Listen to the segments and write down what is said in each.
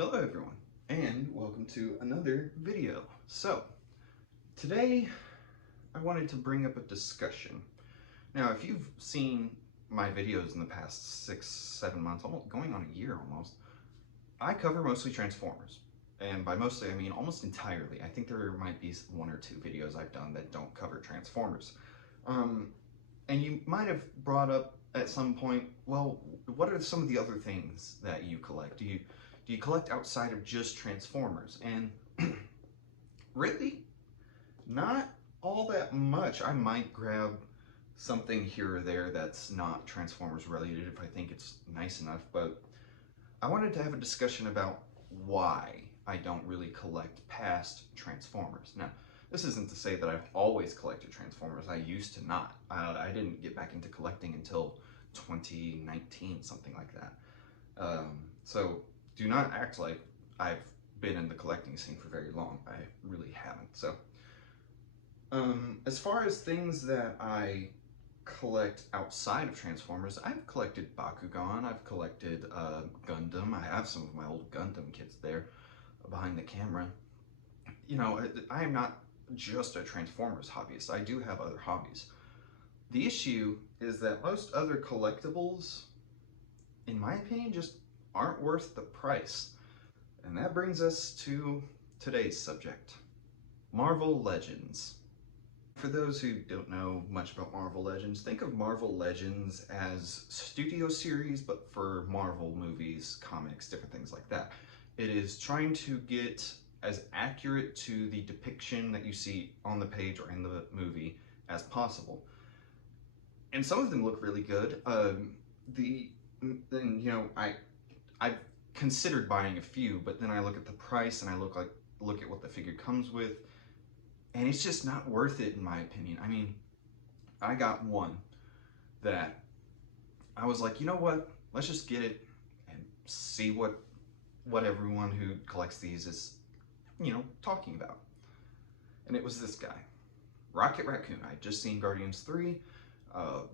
Hello everyone, and welcome to another video. So, today I wanted to bring up a discussion. Now, if you've seen my videos in the past 6-7 months, almost going on a year almost, I cover mostly Transformers. And by mostly, I mean almost entirely. I think there might be one or two videos I've done that don't cover Transformers. And you might have brought up at some point, well, what are some of the other things that you collect? Do you collect outside of just Transformers? And really, not all that much. I might grab something here or there that's not Transformers related if I think it's nice enough, but I wanted to have a discussion about why I don't really collect past Transformers. Now, this isn't to say that I've always collected Transformers. I used to not. I didn't get back into collecting until 2019, something like that. So do not act like I've been in the collecting scene for very long. I really haven't. So, as far as things that I collect outside of Transformers, I've collected Bakugan, I've collected Gundam. I have some of my old Gundam kits there behind the camera. You know, I am not just a Transformers hobbyist. I do have other hobbies. The issue is that most other collectibles, in my opinion, just aren't worth the price. And that brings us to today's subject, Marvel Legends. For those who don't know much about Marvel Legends, think of Marvel Legends as studio series, but for Marvel movies, comics, different things like that. It is trying to get as accurate to the depiction that you see on the page or in the movie as possible. And some of them look really good. I've considered buying a few, but then I look at the price and I look at what the figure comes with, and it's just not worth it in my opinion. I mean, I got one that I was like, you know what? Let's just get it and see what everyone who collects these is, talking about. And it was this guy, Raccoon. I'd just seen Guardians 3,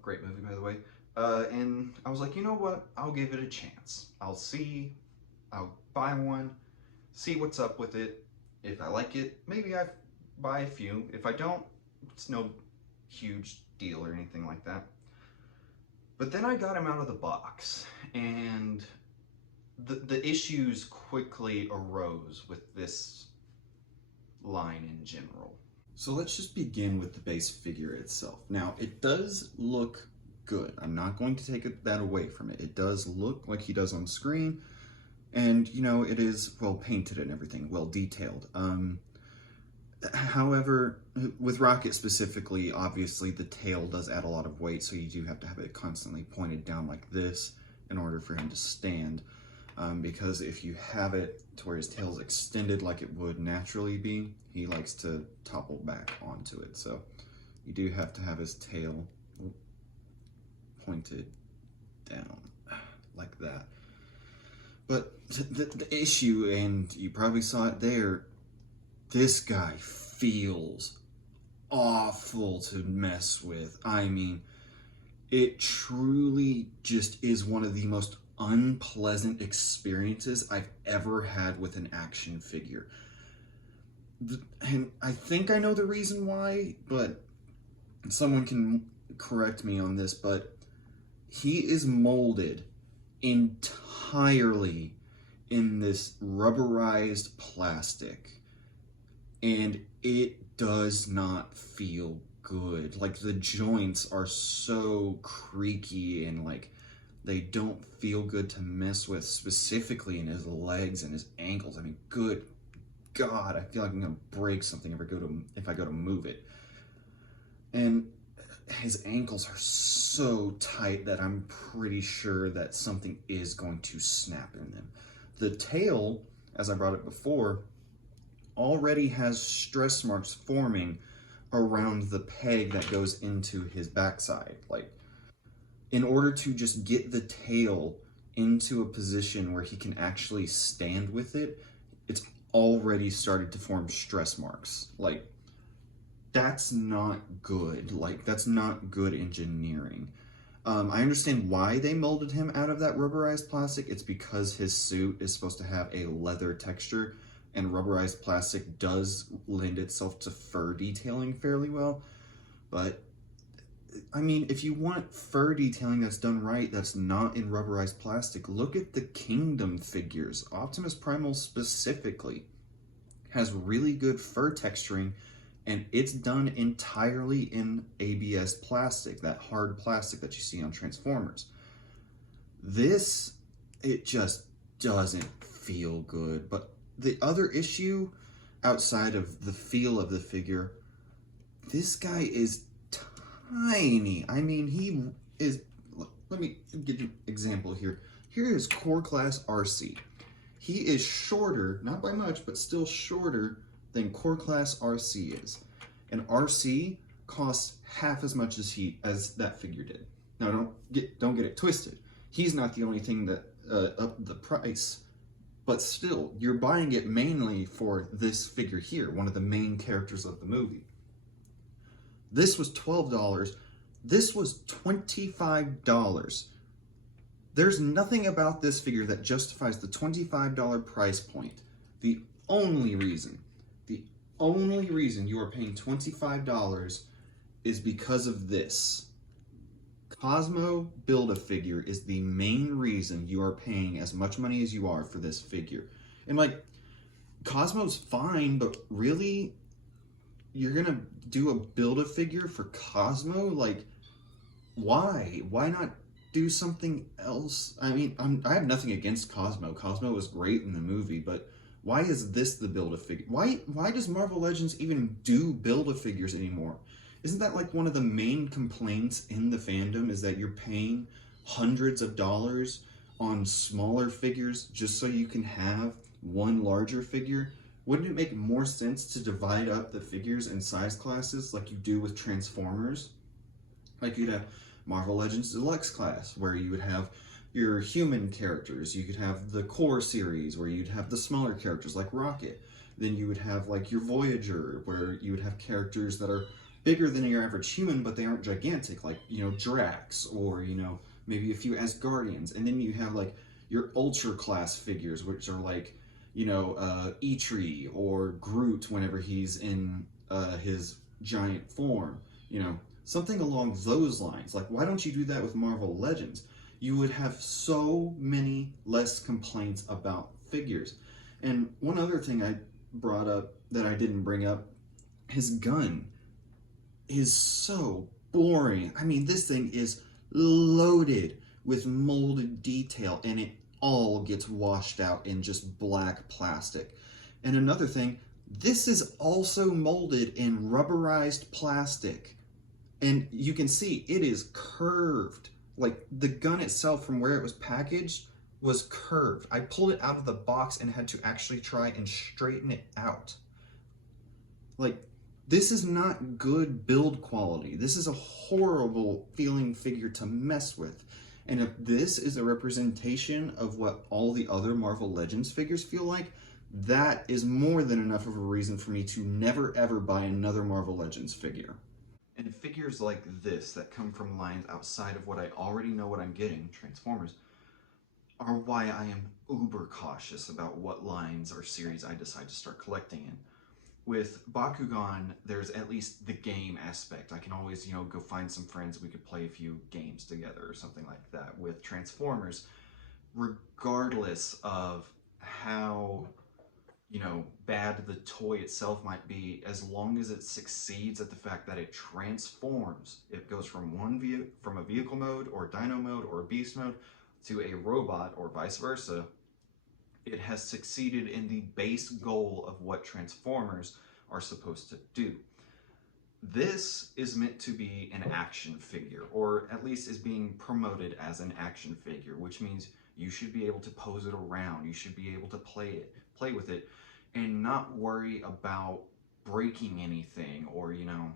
great movie by the way. And I was like, you know what? I'll give it a chance. I'll buy one, see what's up with it. If I like it, maybe I buy a few. If I don't, it's no huge deal or anything like that. But then I got him out of the box, and the issues quickly arose with this line in general. So let's just begin with the base figure itself. Now, it does look good. I'm not going to take that away from it. It does look like he does on screen, and it is well painted and everything, well detailed. However, with Rocket specifically, obviously the tail does add a lot of weight, so you do have to have it constantly pointed down like this in order for him to stand. Because if you have it to where his tail's extended like it would naturally be, he likes to topple back onto it. So you do have to have his tail pointed down like that. But the issue, and you probably saw it there, this guy feels awful to mess with. I mean, it truly just is one of the most unpleasant experiences I've ever had with an action figure. And I think I know the reason why, but someone can correct me on this, but he is molded entirely in this rubberized plastic, and it does not feel good. Like, the joints are so creaky and like they don't feel good to mess with, specifically in his legs and his ankles. I mean, good God, I feel like I'm gonna break something if I go to move it. And his ankles are so tight that I'm pretty sure that something is going to snap in them. The tail, as I brought it before, already has stress marks forming around the peg that goes into his backside. Like, in order to just get the tail into a position where he can actually stand with it, it's already started to form stress marks. Like, that's not good. Like, that's not good engineering. I understand why they molded him out of that rubberized plastic. It's because his suit is supposed to have a leather texture, and rubberized plastic does lend itself to fur detailing fairly well. But I mean, if you want fur detailing that's done right, that's not in rubberized plastic, look at the Kingdom figures. Optimus Primal specifically has really good fur texturing, and it's done entirely in ABS plastic, that hard plastic that you see on Transformers. This, it just doesn't feel good. But the other issue, outside of the feel of the figure, this guy is tiny. I mean, he is, let me give you an example here. Here is Core Class RC. He is shorter, not by much, but still shorter than Core Class RC is. And RC costs half as much as that figure did. Now don't get it twisted. He's not the only thing that upped the price, but still, you're buying it mainly for this figure here, one of the main characters of the movie. This was $12. This was $25. There's nothing about this figure that justifies the $25 price point. The only reason you are paying $25 is because of this. Cosmo Build-A-Figure is the main reason you are paying as much money as you are for this figure. And like, Cosmo's fine, but really, you're gonna do a Build-A-Figure for Cosmo? Like, why? Why not do something else? I mean, I have nothing against Cosmo. Cosmo was great in the movie, but why is this the Build-A-Figure? Why does Marvel Legends even do Build-A-Figures anymore? Isn't that like one of the main complaints in the fandom, is that you're paying hundreds of dollars on smaller figures just so you can have one larger figure? Wouldn't it make more sense to divide up the figures in size classes like you do with Transformers? Like you'd have Marvel Legends Deluxe class, where you would have your human characters. You could have the Core series, where you'd have the smaller characters like Rocket. Then you would have like your Voyager, where you would have characters that are bigger than your average human, but they aren't gigantic, like, you know, Drax, or, you know, maybe a few Asgardians. And then you have like your Ultra class figures, which are like, you know, Eitri or Groot whenever he's in his giant form, you know, something along those lines. Like, why don't you do that with Marvel Legends? You would have so many less complaints about figures. And one other thing I brought up that I didn't bring up, his gun is so boring. I mean, this thing is loaded with molded detail, and it all gets washed out in just black plastic. And another thing, this is also molded in rubberized plastic. And you can see it is curved. Like, the gun itself, from where it was packaged, was curved. I pulled it out of the box and had to actually try and straighten it out. Like, this is not good build quality. This is a horrible feeling figure to mess with. And if this is a representation of what all the other Marvel Legends figures feel like, that is more than enough of a reason for me to never ever buy another Marvel Legends figure. And figures like this that come from lines outside of what I already know what I'm getting, Transformers, are why I am uber cautious about what lines or series I decide to start collecting in. With Bakugan, there's at least the game aspect. I can always, you know, go find some friends, we could play a few games together or something like that. With Transformers, regardless of how, you know, bad the toy itself might be, as long as it succeeds at the fact that it transforms, it goes from from a vehicle mode or dino mode or beast mode to a robot or vice versa, it has succeeded in the base goal of what Transformers are supposed to do. This is meant to be an action figure, or at least is being promoted as an action figure, which means you should be able to pose it around, you should be able to play with it, and not worry about breaking anything, or, you know,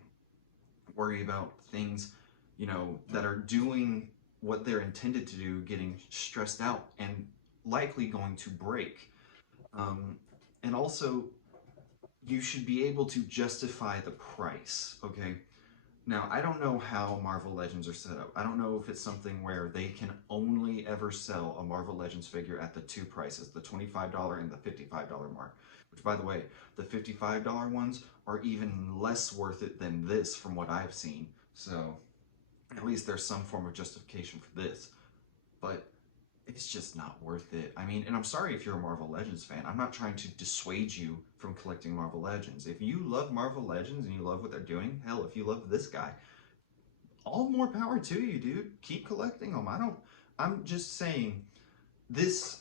worry about things, you know, that are doing what they're intended to do, getting stressed out and likely going to break. And also, you should be able to justify the price, okay? Now, I don't know how Marvel Legends are set up. I don't know if it's something where they can only ever sell a Marvel Legends figure at the two prices, the $25 and the $55 mark. Which, by the way, the $55 ones are even less worth it than this from what I've seen. So, at least there's some form of justification for this. But it's just not worth it. I mean, and I'm sorry if you're a Marvel Legends fan. I'm not trying to dissuade you from collecting Marvel Legends. If you love Marvel Legends and you love what they're doing, hell, if you love this guy, all more power to you, dude. Keep collecting them. I'm just saying, this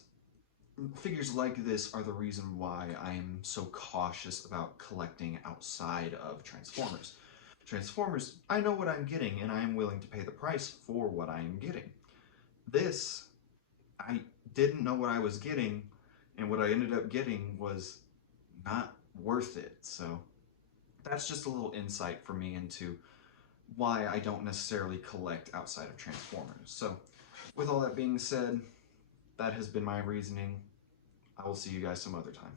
figures like this are the reason why I am so cautious about collecting outside of Transformers. Transformers, I know what I'm getting, and I am willing to pay the price for what I am getting. This, I didn't know what I was getting, and what I ended up getting was not worth it. So that's just a little insight for me into why I don't necessarily collect outside of Transformers. So with all that being said, that has been my reasoning. I will see you guys some other time.